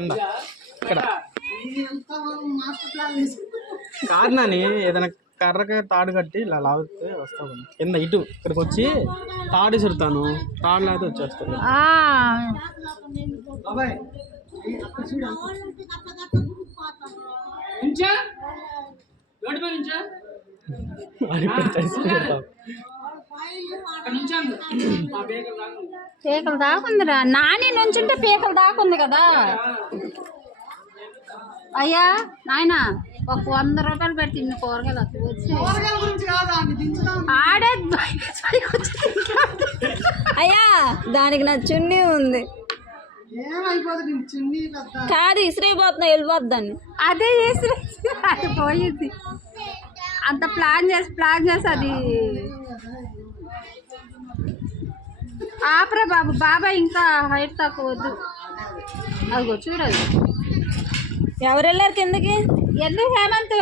కింద ఇక్కడ కాదు నాని, ఏదైనా కర్రగా తాడు కట్టి ఇలా లాగితే వస్తావు కింద. ఇటు ఇక్కడికి వచ్చి తాడు విసురుతాను, తాడు లాగితే వచ్చేస్తాను. పీకలు దాకుందిరా నాని నుంచుంటే పీకలు దాకుంది కదా. అయ్యా నాయన ఒక 100 రూపాయలు పెడితే ఇన్ని కూరగాయలు వచ్చి ఆడే అయ్యా దానికి నా చున్నీ ఉంది కాదు ఇసిరైపోతున్నా వెళ్ళిపోద్దాన్ని. అదే చేసి అది పోయింది. అంత ప్లాన్ చేసి అది ఆపరా బాబు. బాబాయ్ ఇంకా హైట్ తక్కువ వద్దు. అదిగో చూడదు. ఎవరు వెళ్ళారు కిందకి? ఎందుకు హేమంత్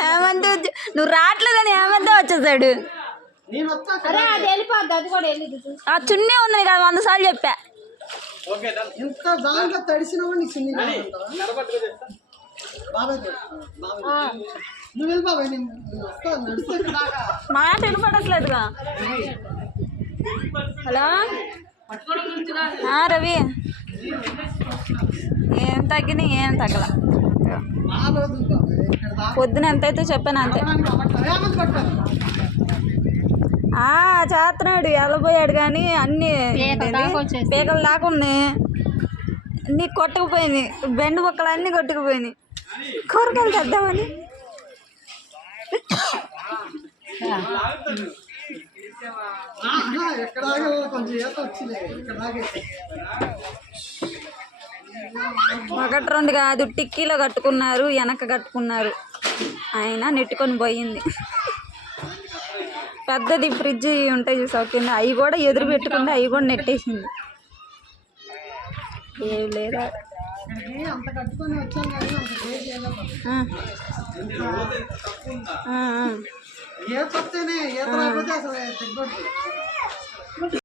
హేమంత్ నువ్వు రావట్లేదని హేమంతే వచ్చేసాడు. అరే అది వెళ్ళిపోద్ది, అది కూడా వెళ్ళింది. ఆ చున్నీ ఉంది కదా 100 సార్లు చెప్పా. మాట వినపడట్లేదుగా. హలో రవి, ఏం తగ్గినాయి ఏం తగ్గల. పొద్దున ఎంతైతే చెప్పాను అంతే. చేస్తున్నాడు వెళ్ళబోయాడు కానీ అన్ని పీకలు దాకా ఉన్నాయి. అన్నీ కొట్టుకుపోయినాయి, బెండు బొక్కలు అన్నీ కొట్టుకుపోయినాయి. కూరగాయలు తెద్దామని ఒకటి రెండు కాదు, టిక్కీలో కట్టుకున్నారు, వెనక కట్టుకున్నారు. ఆయన నెట్టుకొని పోయింది. పెద్దది ఫ్రిడ్జ్ ఉంటాయి చూసావు కింద, అవి కూడా ఎదురు పెట్టుకుంటే అవి కూడా నెట్టేసింది. ఏం లేదా